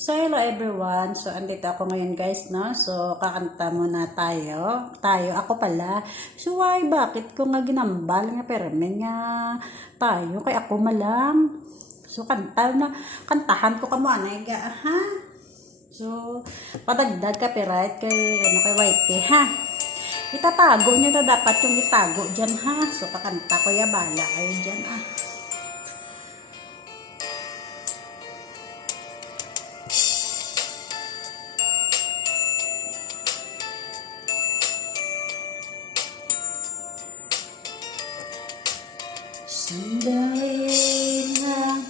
So, hello everyone. So, andito ako ngayon guys, no? So, kakanta muna tayo. Ako pala. So, why, bakit ko nga ginambal nga permen nga tayo? Kay ako malang. So, kantahan ko kamo anay ga, ha? So, padagdag copyright kay, kay Whitey, ha? Itatago nyo na dapat yung itago dyan, ha? So, kakanta ko ya, bala kayo dyan, ah. Sandali lang,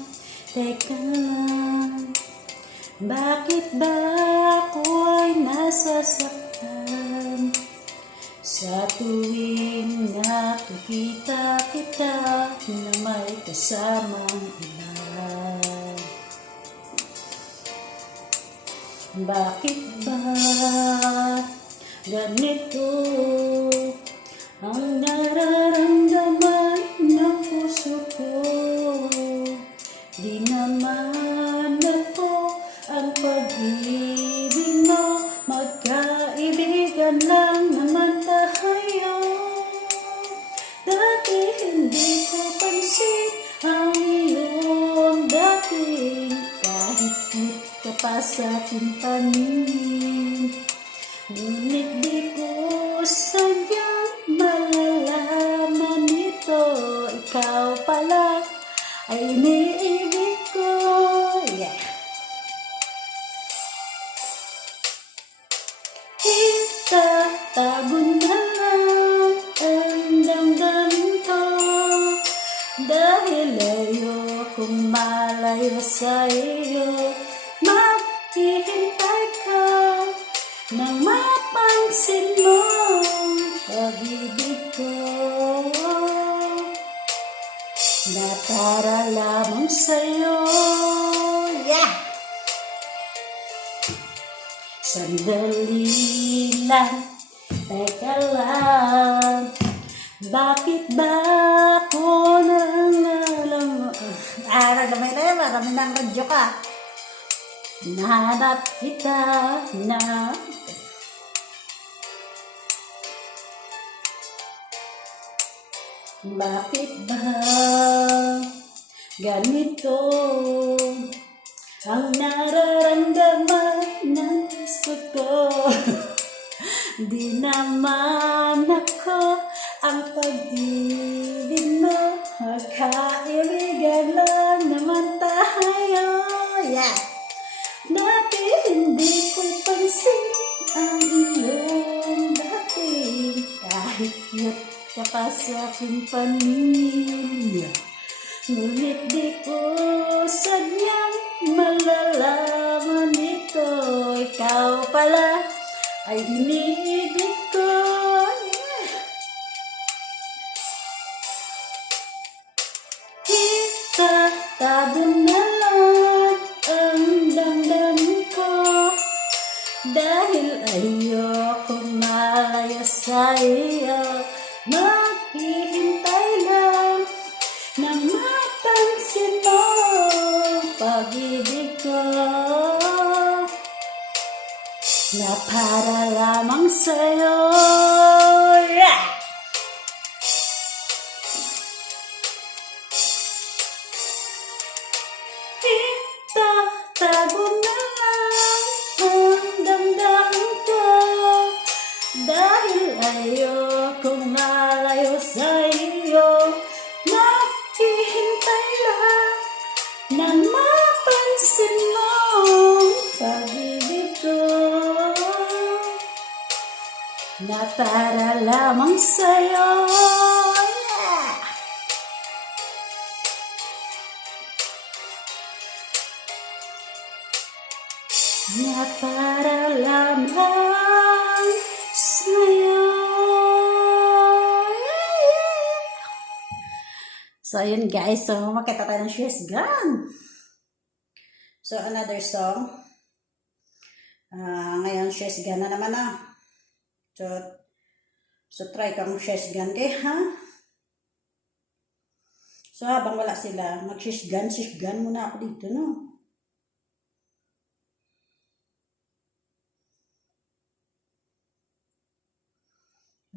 teka lang, bakit ba ako ay nasasaktan? Sa tuwing nakikita kita na may kasamang iba. Bakit ba ganito ang nararamdaman ng puso ko? Di naman ako ang pag-ibig mo, magkaibigan lang naman tayo. Dati hindi ko pansin ang iyong dating, kahit ngit ka pa sa aking paningin. Ngunit di ko sadyang malalaman ito, ikaw pala ay iniibig ko. Yeah. Itatago na lang ang damdamin ko, dahil ayokong malayo sa iyo. Maghihintay ka nang mapansin mo pag-ibig ko, na para lamang sa'yo. Yeah! Sandali lang, teka lang, bakit ba ako nangalang ramay na yan, marami ng radyo ka. Nahanap kita na bakit ba ganito ang nararamdaman ng gusto ko? Di naman ako ang pag-ibig mo, magkaibigan lang naman tayo. Yeah! Dati hindi ko pansin ang iyong dating, kahit ngit ka pa sa aking paningin. Ngunit di ko sadyang malalaman ito, ikaw pala ay iniibig ko. Itatago na lang ang damdamin ko, dahil ayokong malayo sa iyo. Maghihintay lang na mapansin mo pag-ibig ko, na para lamang sa'yo. Yeah! Itatago na lang ang damdamin ko, dahil ayokong malayo sa iyo. Maghihintay lang na mapansin mo pag-ibig ko, na para lamang sa'yo. Yeah! Na para lamang sa'yo. So, yun guys. So, makita tayo ng She's Gone. So, another song. Ngayon, She's Gone na naman ah. So try kang She's Gone kay, ha? So, habang wala sila, mag-She's Gone muna ako dito, no?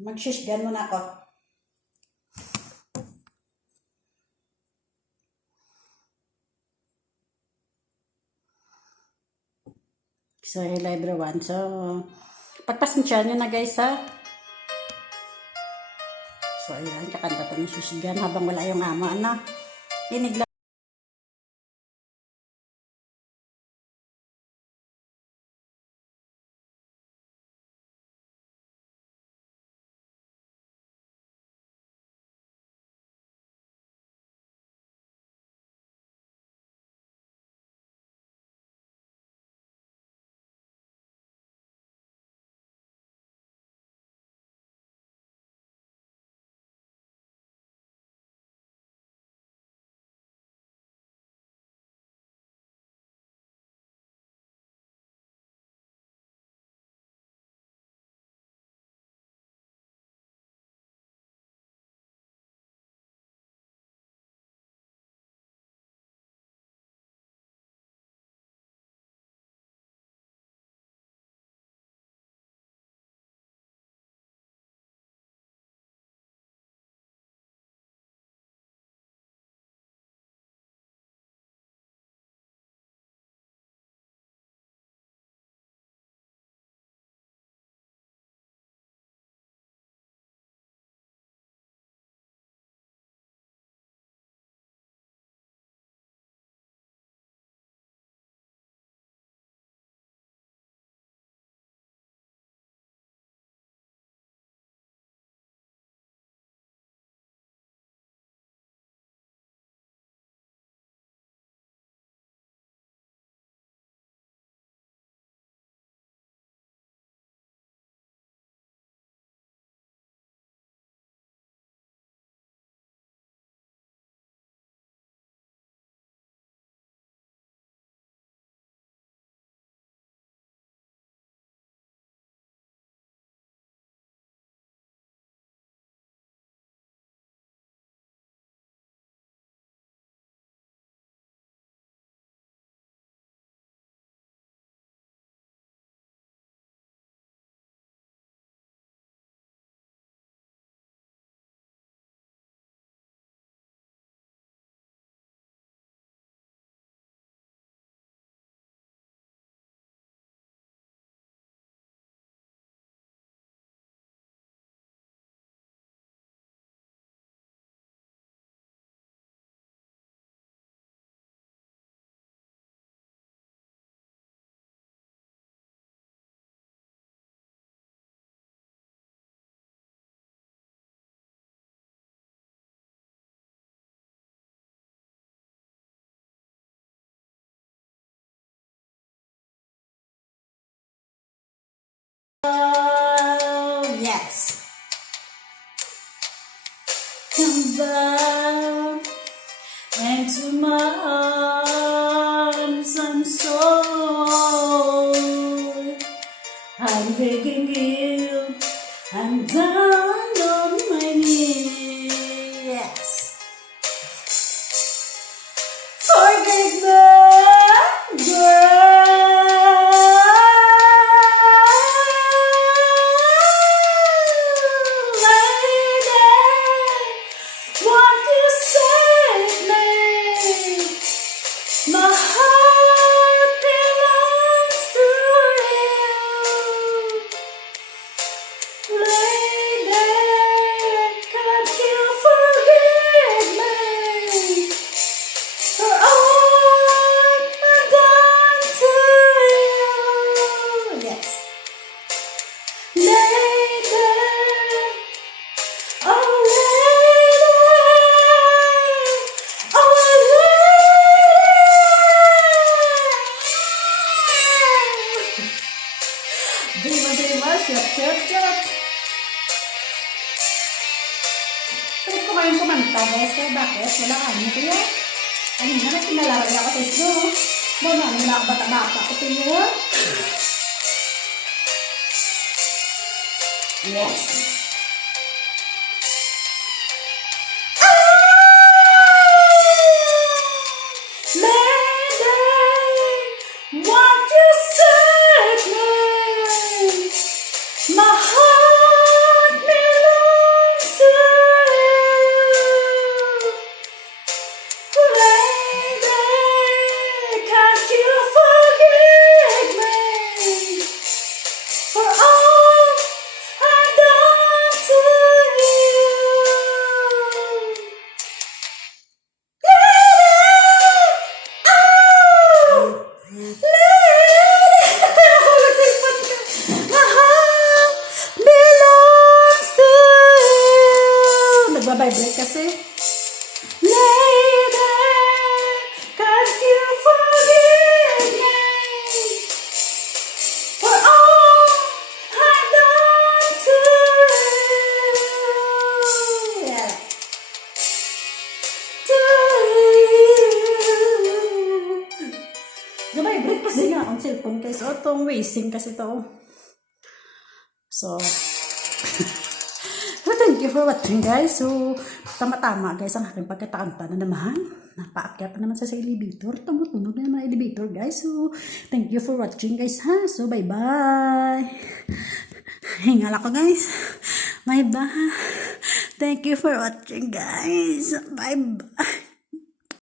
Mag-shishgan muna ako. So, hello everyone. So, pagpasensya nyo na guys ha. So, ayan, kakanta to ng shishgan habang wala yung amo. Ano? Inig lang. Yes. Come back into my arms, I'm so I'm begging you, I'm down on my knees. Yes. Forgive me, Pwede ko kayong kumanta, guys. Kaya bakit? Wala ka niyo kuya. Ano na, mas pinalaro niya ako sa islo. Mama, ano na ako bata-bata ko kuya. Yes. My heart say, Lady, can you forgive me for all I've done to you? Yeah. To you. Gumay-break kasi nga ang cellphone guys. O, itong wasting kasi to. So, so, thank you for watching guys. So, tama-tama guys ang aking pagkatakanta na naman. Napaakyat na naman sa elevator. Tumutunog na naman ang elevator guys. So, thank you for watching guys ha. So, bye-bye. Hingal ako guys. Bye-bye. Thank you for watching guys. Bye-bye.